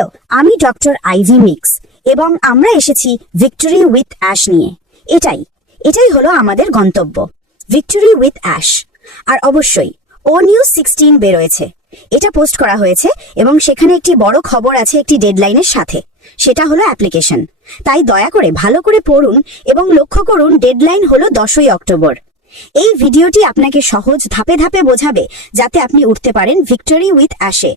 Hello আমি doctor ivy mix এবং আমরা এসেছি ভিক্টোরি উইথ অ্যাশ নিয়ে। এটাই এটাই হলো আমাদের গন্তব্য, ভিক্টোরি উইথ অ্যাশ। আর অবশ্যই, ও নিউজ সিক্সটিন বেরোয়েছে। এটা পোস্ট করা হয়েছে এবং সেখানে একটি বড় খবর আছে একটি ডেডলাইনের সাথে। সেটা হলো অ্যাপ্লিকেশন। তাই দয়া করে ভালো করে পড়ুন এবং লক্ষ্য করুন, ডেডলাইন হলো দশই অক্টোবর। এই ভিডিওটি আপনাকে সহজ ধাপে ধাপে বোঝাবে যাতে আপনি উঠতে পারেন ভিক্টোরি উইথ অ্যাশে।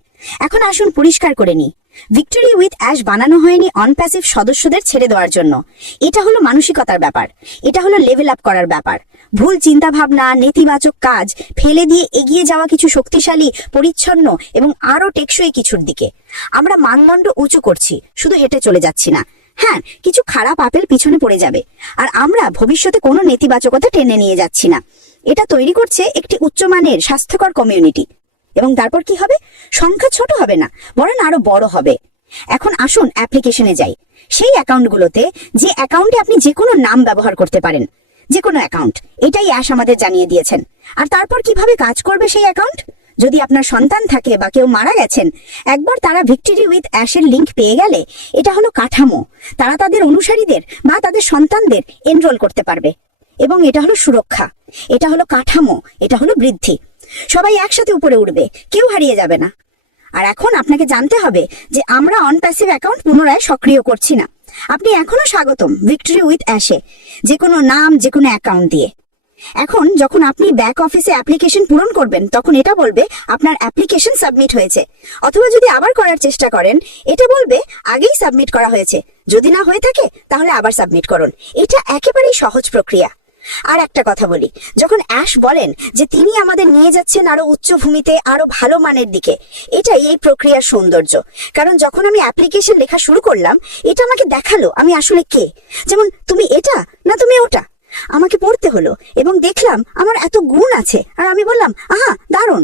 এখন আসুন পরিষ্কার করে নি ভিক্টোরি উইথ অ্যাশ বানানো হয়নি অনপ্যাসিভ সদস্যদের ছেড়ে দেওয়ার জন্য। এটা হলো মানসিকতার ব্যাপার। এটা হলো লেভেল আপ করার ব্যাপার। ভুল চিন্তা ভাবনা নেতিবাচক কাজ, ফেলে দিয়ে এগিয়ে যাওয়া কিছু শক্তিশালী, পরিচ্ছন্ন এবং আরও টেকসই কিছুর দিকে। আমরা মানদণ্ড উঁচু করছি, শুধু হেঁটে চলে যাচ্ছি না। হ্যাঁ কিছু খারাপ আপেল পিছনে পড়ে যাবে। আর আমরা ভবিষ্যতে কোনো নেতিবাচকতা টেনে নিয়ে যাচ্ছি না। এটা তৈরি করছে একটি উচ্চমানের স্বাস্থ্যকর কমিউনিটি এবং তারপর কি হবে? সংখ্যা ছোট হবে না, বরং আরও বড় হবে। এখন আসুন অ্যাপ্লিকেশনে যাই। সেই অ্যাকাউন্টগুলোতে যে অ্যাকাউন্টে আপনি যে কোনো নাম ব্যবহার করতে পারেন যে কোনো অ্যাকাউন্ট এটাই অ্যাশ আমাদের জানিয়ে দিয়েছেন। আর তারপর কীভাবে কাজ করবে সেই অ্যাকাউন্ট যদি আপনার সন্তান থাকে বা কেউ মারা গেছেন, একবার তারা ভিক্টোরি উইথ অ্যাশের লিংক পেয়ে গেলে এটা হলো কাঠামো। তারা তাদের অনুসারীদের বা তাদের সন্তানদের এনরোল করতে পারবে। এবং এটা হলো সুরক্ষা। এটা হলো কাঠামো। এটা হলো বৃদ্ধি। সবাই একসাথে উপরে উঠবে, কেউ হারিয়ে যাবে না। আর এখন আপনাকে জানতে হবে যে আমরা অনপ্যাসিভ অ্যাকাউন্ট পুনরায় সক্রিয় করছি না। আপনি এখনও স্বাগতম ভিক্টোরি উইথ অ্যাশে যে কোনো নাম, যে কোনো অ্যাকাউন্ট দিয়ে। এখন যখন আপনি ব্যাক অফিসে অ্যাপ্লিকেশন পূরণ করবেন, তখন এটা বলবে আপনার অ্যাপ্লিকেশন সাবমিট হয়েছে। অথবা যদি আবার করার চেষ্টা করেন, এটা বলবে আগেই সাবমিট করা হয়েছে। যদি না হয়ে থাকে, তাহলে আবার সাবমিট করুন। এটা একেবারেই সহজ প্রক্রিয়া। আর একটা কথা বলি, যখন অ্যাশ বলেন যে তিনি আমাদের নিয়ে যাচ্ছেন আরও উচ্চভূমিতে আরও ভালো মানের দিকে, এটাই এই প্রক্রিয়ার সৌন্দর্য। কারণ যখন আমি অ্যাপ্লিকেশন লেখা শুরু করলাম, এটা আমাকে দেখাল আমি আসলে কে। যেমন, তুমি এটা না তুমি ওটা? আমাকে পড়তে হলো এবং দেখলাম আমার এত গুণ আছে, আর আমি বললাম, আহা, দারুণ।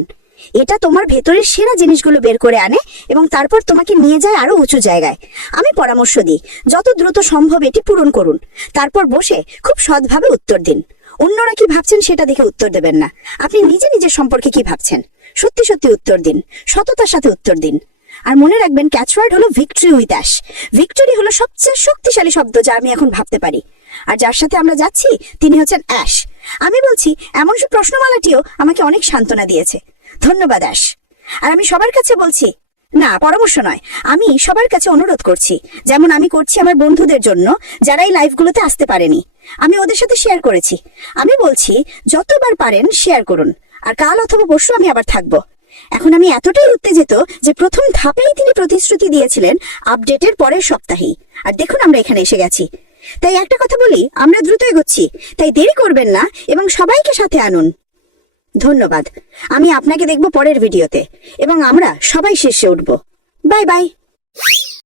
এটা তোমার ভেতরের সেরা জিনিসগুলো বের করে আনে এবং তারপর তোমাকে নিয়ে যায় আরও উঁচু জায়গায়। আমি পরামর্শ দিই, যত দ্রুত সম্ভব এটি পূরণ করুন। তারপর বসে খুব সৎভাবে উত্তর দিন। অন্যরা কি ভাবছেন সেটা দেখে উত্তর দেবেন না। আপনি নিজে নিজের সম্পর্কে কি ভাবছেন? সত্যি সত্যি উত্তর দিন, সততার সাথে উত্তর দিন। আর মনে রাখবেন ক্যাচওয়ার্ড হলো ভিক্টরি উইথ অ্যাশ ভিক্টরি হলো সবচেয়ে শক্তিশালী শব্দ যা আমি এখন ভাবতে পারি। আর যার সাথে আমরা যাচ্ছি, তিনি হচ্ছেন অ্যাশ আমি বলছি, এমন সব প্রশ্নমালাটিও আমাকে অনেক সান্ত্বনা দিয়েছে। ধন্যবাদ অ্যাশ আর আমি সবার কাছে বলছি, না, পরামর্শ নয়, আমি সবার কাছে অনুরোধ করছি, যেমন আমি করছি আমার বন্ধুদের জন্য, যারা এই লাইভগুলোতে আসতে পারেনি। আমি ওদের সাথে শেয়ার করেছি। আমি বলছি, যতবার পারেন শেয়ার করুন, আর কাল অথবা পরশু আমি আবার থাকব। এখন আমি এতটাই উত্তেজিত যে প্রথম ধাপেই তিনি প্রতিশ্রুতি দিয়েছিলেন আপডেটের পরের সপ্তাহেই। আর দেখুন আমরা এখানে এসে গেছি। তাই একটা কথা বলি, আমরা দ্রুত এগোচ্ছি, তাই দেরি করবেন না, এবং সবাইকে সাথে আনুন। ধন্যবাদ। আমি আপনাকে দেখব পরের ভিডিওতে। এবং আমরা সবাই শীর্ষে উঠব। Bye bye.